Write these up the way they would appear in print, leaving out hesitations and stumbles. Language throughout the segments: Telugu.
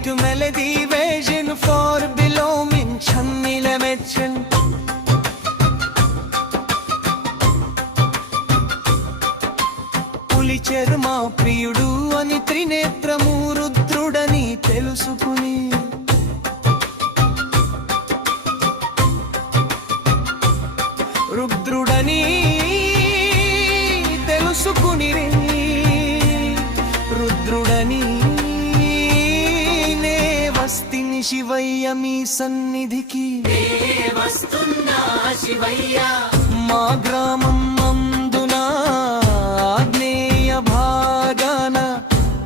to melody vision for below min channile mechen పులి చర్మ ప్రియుడు అని త్రినేత్రము రుద్రుడని తెలుసుకుని రుద్రుడని తెలుసుకుని రుద్రుడని నే వస్తిని శివయ్య మీ సన్నిధికి వస్తున్నా శివయ్య మా గ్రామం అందున ఆగ్నేయ భాగాన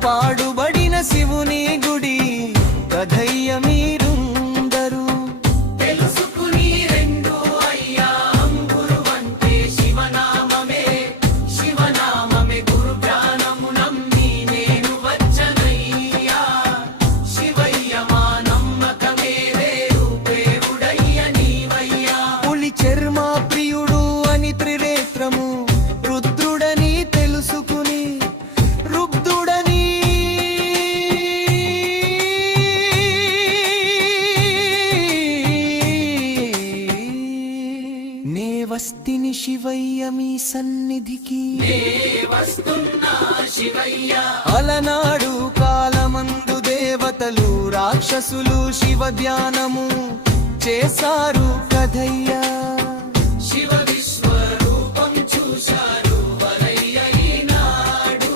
పాడుబడిన శివుని గుడి కథయ్య మీరుందరు తెలుసుకుని రెండు అయ్యా గురువంటే శివనామమే శివనామమే గురు జ్ఞానము నమ్మి నేను వచ్చనయ్యా శివయ్య మా నమ్మకమే దేవుడయ్య నీవయ్యా పులి చర్మ ప్రియుడు అని త్రినేత్రము రుద్రుడని తెలుసుకుని రుద్రుడని నే వస్తిని శివయ్య మీ సన్నిధికి వస్తున్నా శివయ్య అలనాడు కాలమందు దేవతలు రాక్షసులు శివ ధ్యానము చేశారు కథయ్యా శివ విశ్వరూపం చూశారు వరయ్య ఈనాడు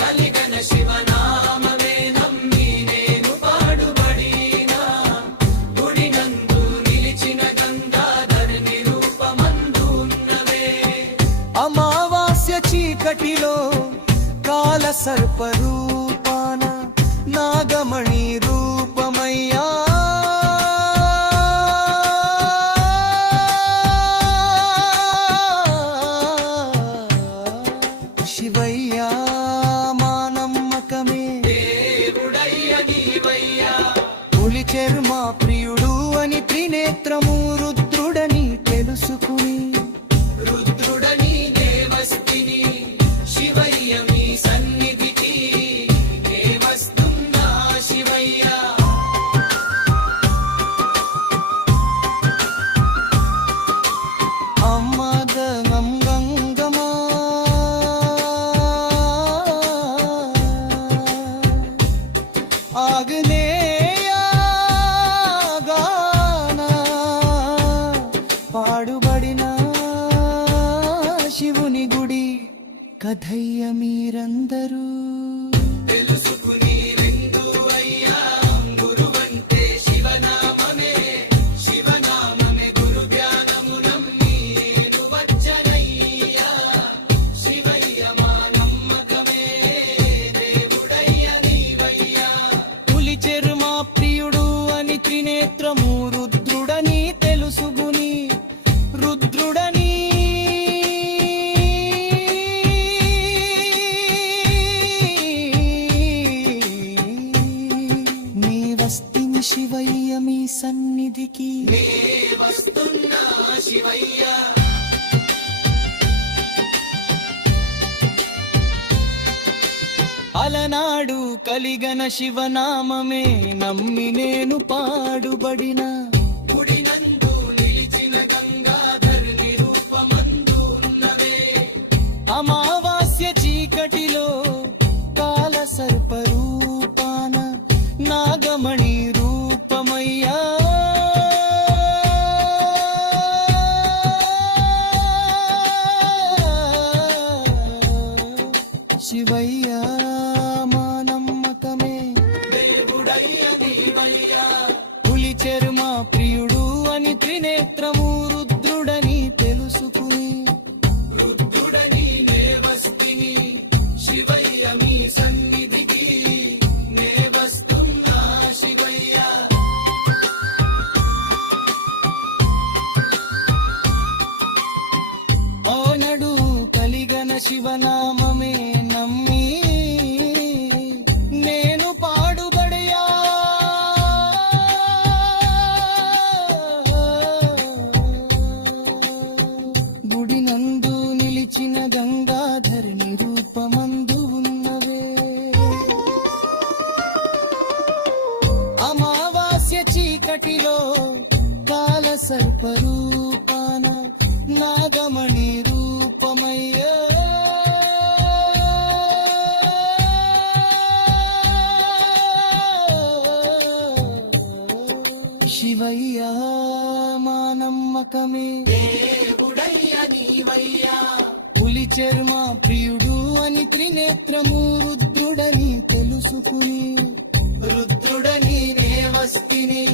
కలిగన శివనామమే నమ్మి నేను పాడుబడిన గుడి నందు నిలిచిన గంగాధరుని రూపమందు ఉన్నవే అమావాస్య చీకటిలో కాల సర్ప రూపాన నాగమణి రూపమయ్యా శివయ్యా మా నమ్మకమే దేవుడయ్య నీవయ్యా పులి చర్మ ప్రియుడు అని త్రినేత్రము రుద్రుడని తెలుసుకుని రుద్రుడని దేవస్తిని శివయ్య మీ సన్నిధికి నే వస్తున్నా శివయ్య అమ్మదనం గంగమా ఆగ్నేయ గాన పాడుబడిన శివుని గుడి కథయ్య మీరందరూ తెలుసుకుని రెండు అయ్యా గురువంటే శివనామమే శివనామమే గురు జ్ఞానము నమ్మి నేను వచ్చనయ్యా శివయ్య మా నమ్మకమే దేవుడయ్య నీవయ్యా పులి చర్మ ప్రియుడు అని త్రినేత్రము రుద్రుడని తెలుసుకుని రుద్రుడని నీ వస్తిని శివయ్య మీ సన్నిధికి నే వస్తున్నా శివయ్య అలనాడు కలిగన శివనామమే నమ్మి నేను పాడుబడిన గుడి నందు నిలిచిన గంగాధరుని రూపమందు ఉన్నవే అమావాస్య చీకటిలో కాల సర్ప రూపాన నాగమణి రూపమయ్యా శివయ్యా మా నమ్మకమే దేవుడయ్య నీవయ్యా పులి చర్మ ప్రియుడు అని త్రినేత్రము రుద్రుడని తెలుసుకుని రుద్రుడని నే వస్తిని శివయ్య మీ సన్నిధికి నే వస్తున్నా శివయ్య ఓనడు కలిగన శివనామమే నమ్మి నేను పాడుబడయా గుడి నందు నిలిచిన గంగాధరుని రూపమందు ఉన్నవే చర్మ ప్రియుడు అని త్రినేత్రము రుద్రుడని తెలుసుకుని రుద్రుడని నే వస్తిని